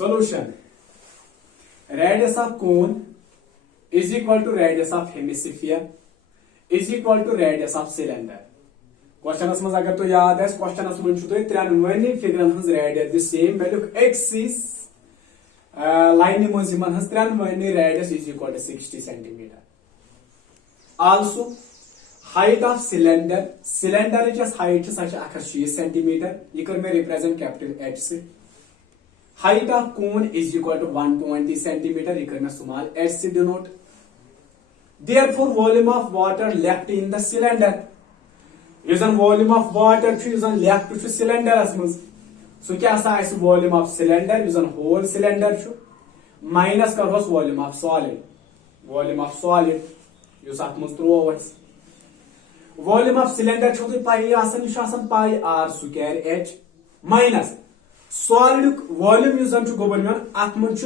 Solution. Radius of cone is equal to radius of hemisphere is equal to radius of cylinder. Question मज अगर तो याद है question मज त्रेनवनी फिगरन हज radius the same value axis line मज त्रेनवनी radius is equal to 60 centimetre. Also height of cylinder height is 160 centimetre. ये कर मैं रिप्रेजेंट कैपिटल H से. Height of cone is equal to 120 centimetre. ये कर मैं स्मॉल h से denote. Therefore volume of water left in the cylinder. Is volume of water is left to cylinder as so क्या सा volume of cylinder is whole cylinder minus कर volume of solid yes अत मज throw volume of cylinder छो तुम pi आसान pi r square h minus solid volume यस गोबन अत मज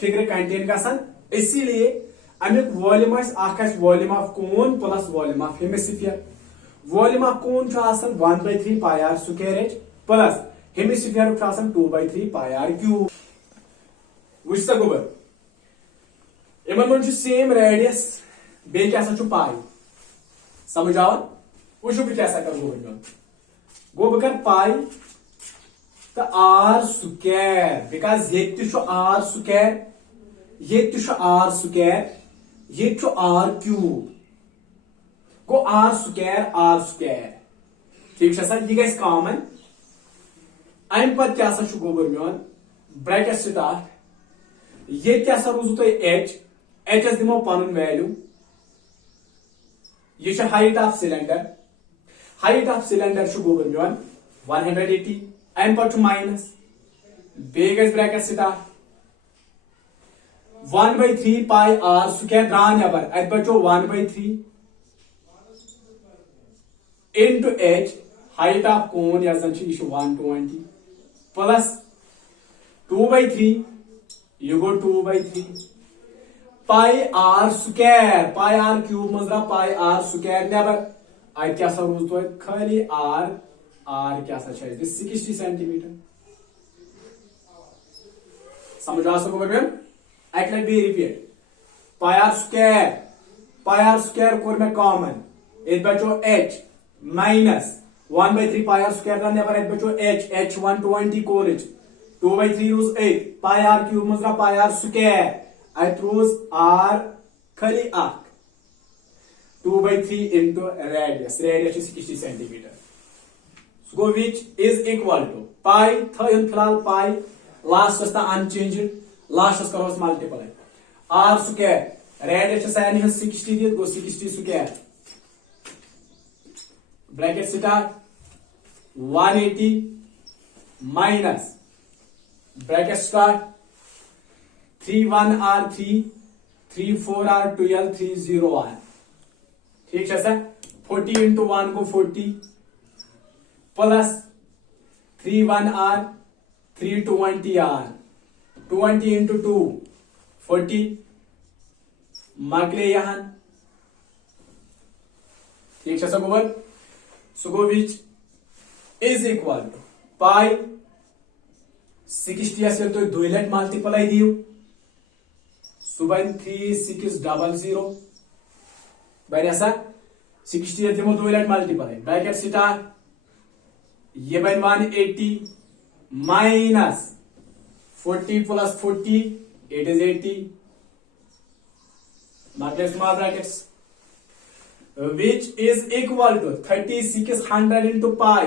फिगर कंटेन गसान इसीलिए अमुक volume volume of cone plus volume of hemisphere. Volume of cone 1/3 pi r square h plus hemisphere 2/3 pi r cube. Which is gober? इमन same radius बे क्या पाई समझ आवा वो क्या कर गो बह कर पाई तो आर स्क्वायर बिकॉज ये आर स्क्वायर ये r cube go r square ठीक है यह कॉमन अम पे क्या गोबर मोन ब्रैकेट स्टार्ट ये क्या रूजू तुम एच दिमो पन वैल्यू यह हाइट ऑफ सिलेंडर गोबर मोन 180 अम पे माइनस बे bracket start 1/3 pi r square द्राव नबर अत बचो 1/3 into h height of cone यह 120 plus 2/3 you go 2/3 pi r square pi r cube मजरा pi r square नबर अत क्या रूज तो खाली r क्या 60 सेंटीमीटर समझ आ सको बन अट लट be repeat pi r square कोर में कॉमन इत बचो h minus 1/3 pi r square का नेबर इत बचो h 120 कोलिज 2/3 रूज 8 pi r cube मजरा pi r square अत रूज r खाली 2/3 into radius 60 centimetre so which is equal to pi थयन फिलहाल pi लास्ट ता अनचेंज्ड लास्ट करो मल्टीप्लाई r square radius सानी 60 दित गो 60 square bracket start 180 minus bracket start 3 1 r 3 3 4 r 12 3 0 r ठीक है सर 40 into 1 को 40 प्लस 3 1 r 3 20 r 20 into 2 40 मकले यहाँ ठीक है सर गोबर so go which is equal to pi 60 से तो 2 लट मल्टीप्लाई दियो सुबह 3600 बन ऐसा 60 दिमो 2 लट मल्टीप्लाई ब्रैकेट स्टार ये बन 180 minus 40 plus 40 it is 80 mark small brackets which is equal to 3600 into pi.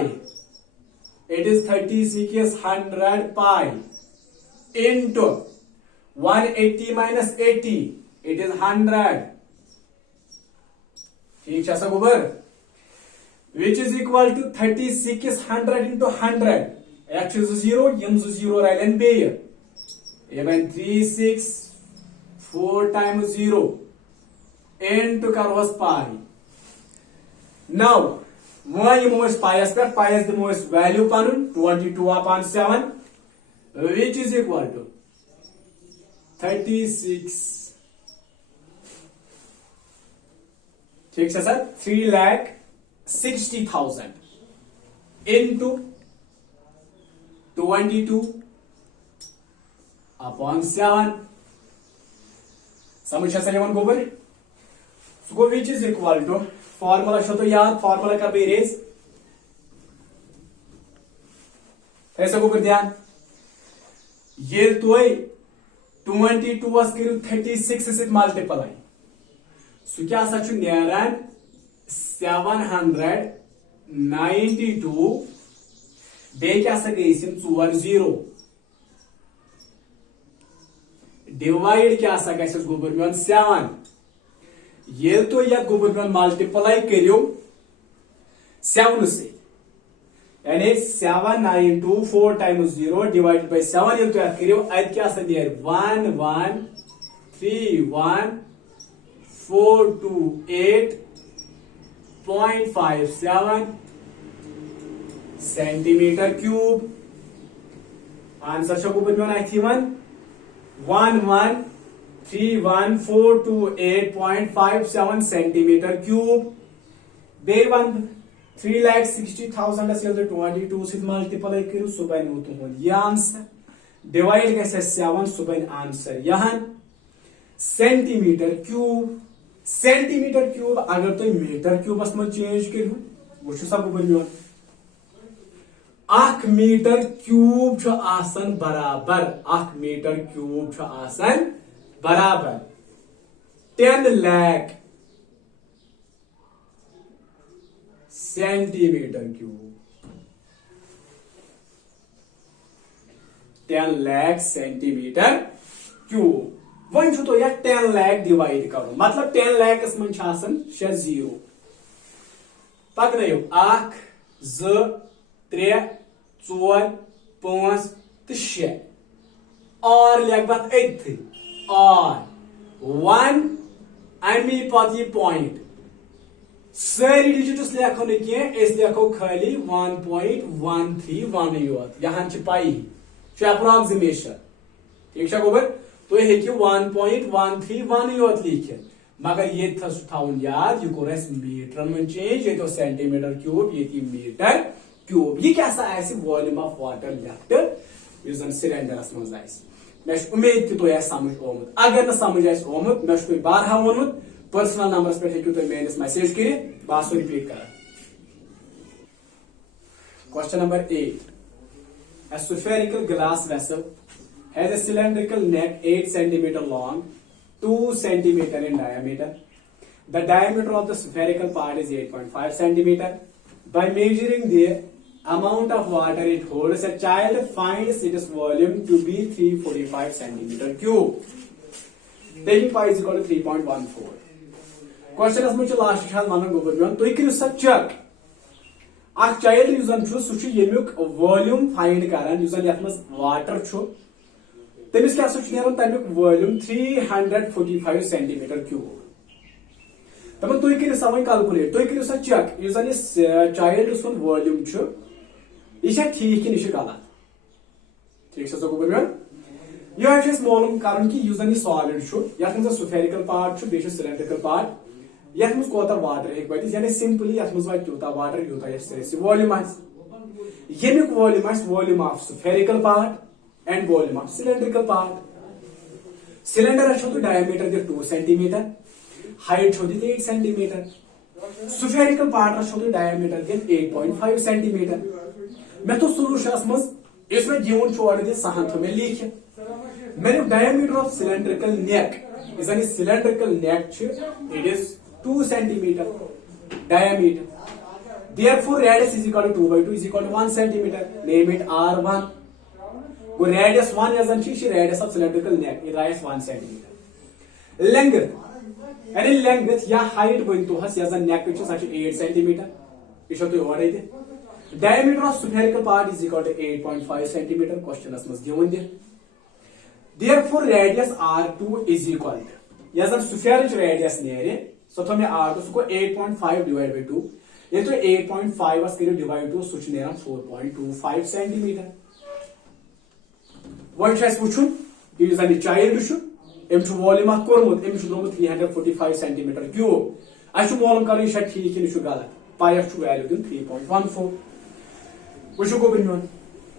It is 3600 pi into 180 minus 80. It is 100. ठीक है सब ऊपर which is equal to 3600 into 100. X is 0, y is 0 railen be. Even 364 times 0 into carvas pi. Now, why most pious the most value panun 22/7, which is equal to 36. ठीक है sir 3,60,000 into 22 upon 7. समझ सा यवन गोबर सो which is equal to formula छो तो याद formula कर बे रेज ऐसा गोबर ध्यान ये तो 22 was करू 36 से मल्टीप्लाई सो क्या सा छु नेरान 792 बे क्या सा गई सिम 40 डिवाइड क्या सा गैस गोबर में 7 ये तो या गोबर में मल्टीप्लाई करियो 7 से यानी 792 4 times 0 divided by 7 ये तो या करियो आज क्या सा दिया 1131428.57 सेंटीमीटर क्यूब आंसर शो गोबर में आई थी 1131428.57 सेंटीमीटर क्यूब बे 3,60,000 22 से मल्टीप्लाई करू सुबह ये आंसर डिवाइड गैस 7 सुबह आंसर यहाँ सेंटीमीटर क्यूब अगर तुम मीटर क्यूबस में चेंज करू वो सब गोबर अख मीटर क्यूब आसन बराबर 10 lakh centimetre cube 10 lakh centimetre cube one तो या 10 लाख डिवाइड करो मतलब 10 लाख मन 6 0 पकड़ो 1 2 3 4 5 तो 6 और लगभग 8 और 1 अमी पत ये पॉइंट सारी डिजिट्स लेखो न लेखो खाली 1.131 योत यहाँ पाई अप्रोक्सिमेशन ठीक गोबर तुम हेकू 1.131 योत लिखित मगर ये थवन याद यह कोर मीटर में चेंज ये सेंटीमीटर क्यूब ये मीटर क्यूब ये क्या volume of water left cylinders मज मे उम्मीद कि तुम समझ ओमुत अगर न समझ ओमुत मे तुम बारहा वोनमुत पर्सनल नंबरस पे हेकू तुम मेनिस मैसेज कर बस रिपीट कर question number 8 A spherical glass vessel has a cylindrical neck 8 cm long 2 cm in diameter. The diameter of the spherical part is 8.5 cm. By measuring the amount of water it holds, a child finds its volume to be 345 centimeter cube. Taking pi is equal to 3.14. Question is much last shall man gober yon. तो इकरियो सा check. अख child युजन छु सु छु येमुक volume find करन युजन यथमस water छु तमिस क्या सु छु नेरन तमिक वॉल्यूम 345 सेंटीमीटर क्यूब तब तुई करियो सवय कैलकुलेट तुई करियो सा चेक युजन इस चाइल्ड सुन वॉल्यूम छु इशा ठीक कि निश गलत ठीक से गोबर यो है मालूम करन कि युजन इस सॉलिड छु यथमस स्फेरिकल पार्ट छु बेश सिलेंड्रिकल पार्ट यथ मज कोता वाटर हेक वत यानी सिंपली यथ मज वत त्यूता वाटर यूता यस वॉल्यूम यमिक volume of spherical part and volume of cylindrical part cylinder छो तो डायमीटर दे 2 सेंटीमीटर हाइट छो दे 8 सेंटीमीटर स्फेरिकल पार्ट छो तो डायमीटर दे 8.5 सेंटीमीटर मैं तो सोल्यूशन मज इसमें जीवन छोड़ दे सहन तो मैं लिख मैंने डायमीटर ऑफ सिलेंड्रिकल नेक यानी cylindrical neck it is 2 centimeter diameter. Therefore, radius is equal to 2 by 2 is equal to 1 centimeter. Name it R1. Go radius 1 as an radius of cylindrical neck. It radius 1 centimeter. Length. Any length या height going to has as a neck which is actually 8 centimeter. You should do what I did. Diameter of spherical part is equal to 8.5 centimeter. Question is must given there. Therefore, radius R2 is equal to. Yes, the spherical radius near so तो मैं R तो उसको 8.5 divide by 2 ये तो 8.5 वास करियो divide 2 सुच नेरा 4.25 सेंटीमीटर व्हाट हैज पुछुन इज अ चाइल्ड छु एम छु वॉल्यूम ऑफ कोरमुत एम छु दोमु 345 सेंटीमीटर क्यूब आशु मालूम कर इशा ठीक कि छु गलत पाई छु वैल्यू दिन 3.14 वशु को बिनन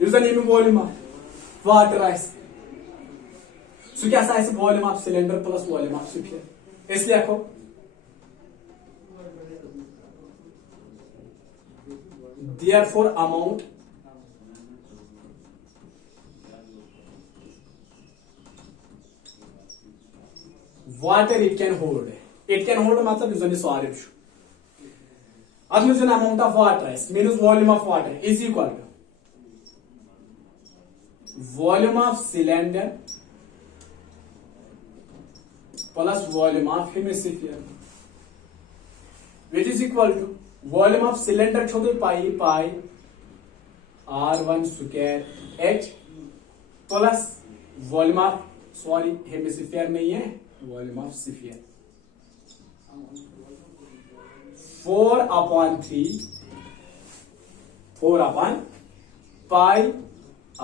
is a name volume of water ice so क्या volume of cylinder plus volume of sphere. इसलिए लिखो therefore amount water it can hold मतलब जुन सॉलिड अत में amount of water means volume of water is equal to volume of cylinder plus volume of hemisphere which is equal to volume of cylinder छो तो pi pi R1 square H plus volume of sorry hemisphere नहीं है volume of sphere 4 upon pi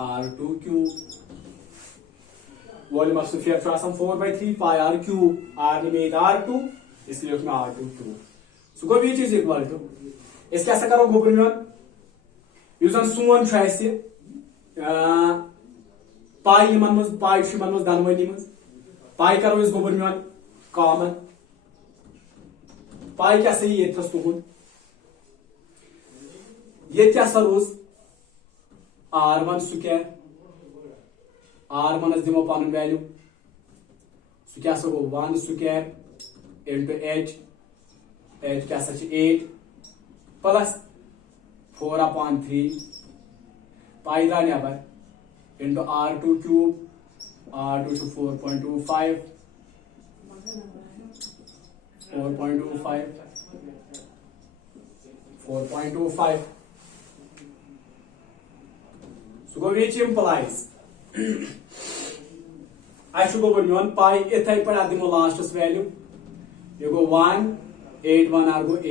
R2 cube volume of sphere 4/3 pi R cube R निमेत R2 इसलिए उसमें R2 cube so go which is equal to इसके ऐसा करो गोबर में यूजन सोन पाई पाई दनवनी मज पाई करो इस गोबर में कॉमन पाई क्या सही ये तुहन ये क्या रोज R1 स्क्वायर R1 दिमो पन वैल्यू सो क्या गो 1 स्क्वायर इंटू H क्या 8 प्लस 4/3 पाई द्रा नबर into R2 cube R2 to 4.25 so go which implies I should go with one pi ithai pada dimo last value you go 1 8 1 r go 8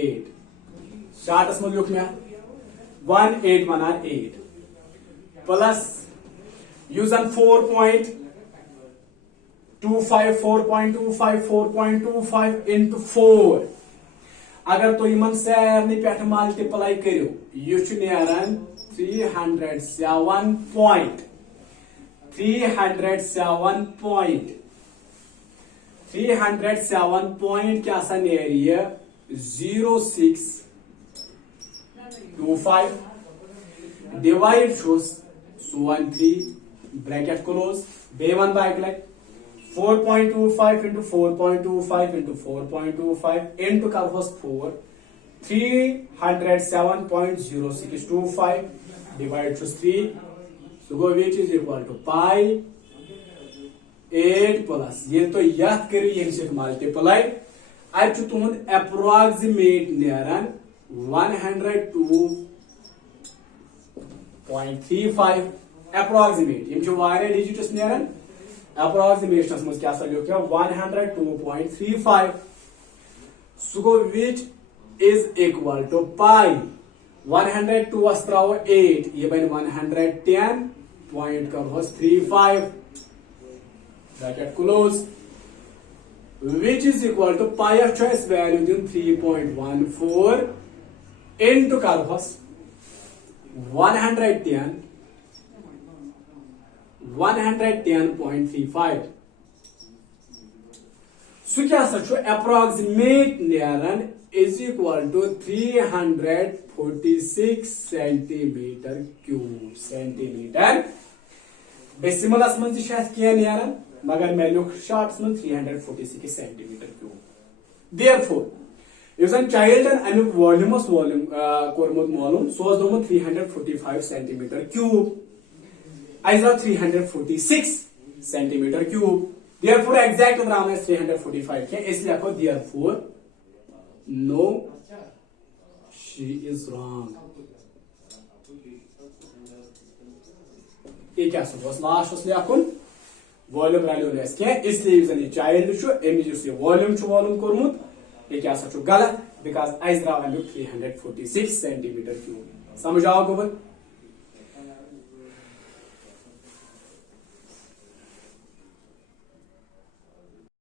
short as look me 1 8 1 r 8 plus use on 4.25 into 4 अगर तो इमन सारे पे multiply करो यह 307 point क्या सा नेरिए 0625 divide छुस 13 bracket close bay one bike like 4.25 into 4.25 into 4.25 into calculus 4 307.0625 divided to 3 so go which is equal to pi 8 plus ये तो याद करिए ये से मल्टीप्लाई अब जो तुम अप्रोक्सीमेट नेरन 102.35 अप्रोक्सीमेट ये जो वारे डिजिट्स नेरन approximation मज क्या लियो 102.35 so go which is equal to pi 102 अस्त्राव 8 ये बन 110 point कर 35 bracket close which is equal to pi of choice value दिन 3.14 into कर 110.35 सो क्या approximate नेरन is equal to 346 centimeter cube centimeter डेसिमलस मज क्या नेरन मगर मैं लिख शॉर्ट्स में 346 centimeter cube therefore if a child and volume कोरमुत मालूम सो दोमो 345 centimeter cube I draw 346 centimeter cube. Therefore, exact drawn is 345. क्या इसलिए आपको therefore no she is wrong. ये क्या सुबह लास्ट उसने आपको वॉल्यूम वैल्यू लेस क्या इसलिए यूजन ये चाइल्ड छो एम जो से वॉल्यूम कोरमुत ये क्या सच गलत because I draw value 346 centimeter cube. समझ आओ गोबर